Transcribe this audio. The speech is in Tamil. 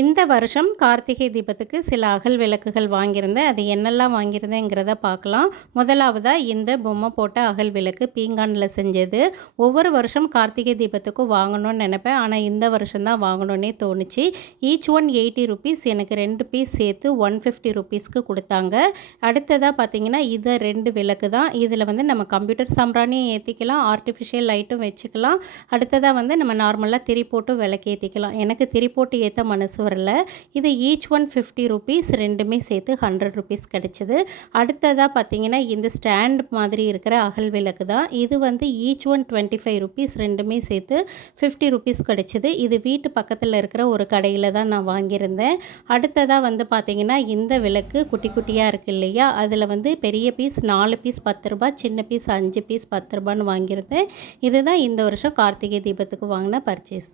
இந்த வருஷம் கார்த்திகை தீபத்துக்கு சில அகல் விளக்குகள் வாங்கியிருந்தேன். அது என்னெல்லாம் வாங்கியிருந்தேங்கிறத பார்க்கலாம். முதலாவதா இந்த பொம்மை போட்ட அகல் விளக்கு பீங்கானில் செஞ்சது. ஒவ்வொரு வருஷம் கார்த்திகை தீபத்துக்கும் வாங்கணும்னு நினைப்பேன். ஆனால் இந்த வருஷம் தான் வாங்கணுன்னே தோணுச்சு. Each one 80 rupees. எனக்கு 2 பீஸ் சேர்த்து 150 ருபீஸ்க்கு கொடுத்தாங்க. அடுத்ததாக பார்த்தீங்கன்னா இது 2 விளக்கு தான். இதில் வந்து நம்ம கம்ப்யூட்டர் சாம்பிராணியும் ஏற்றிக்கலாம், ஆர்டிஃபிஷியல் லைட்டும் வச்சுக்கலாம். அடுத்ததாக வந்து நம்ம நார்மலாக திரி போட்டு விளக்கு ஏற்றிக்கலாம். எனக்கு திரி போட்டு ஏற்ற மனசு வரல. இது ஈச் ஒன் 50 ருபீஸ், ரெண்டுமே சேர்த்து 100 ருபீஸ் கிடைச்சிது. அடுத்ததாக பார்த்தீங்கன்னா இந்த ஸ்டாண்ட் மாதிரி இருக்கிற அகல் விளக்கு தான். இது வந்து ஈச் ஒன் 25 ருபீஸ், ரெண்டுமே சேர்த்து 50 ருபீஸ் கிடைச்சிது. இது வீட்டு பக்கத்தில் இருக்கிற ஒரு கடையில் தான் நான் வாங்கியிருந்தேன். அடுத்ததாக வந்து பார்த்தீங்கன்னா இந்த விளக்கு குட்டி குட்டியாக இருக்குது இல்லையா, அதில் வந்து பெரிய பீஸ் 4 பீஸ் 10 ரூபாய், சின்ன பீஸ் 5 பீஸ் 10 ரூபான்னு வாங்கியிருந்தேன். இதுதான் இந்த வருஷம் கார்த்திகை தீபத்துக்கு வாங்கின பர்ச்சேஸ்.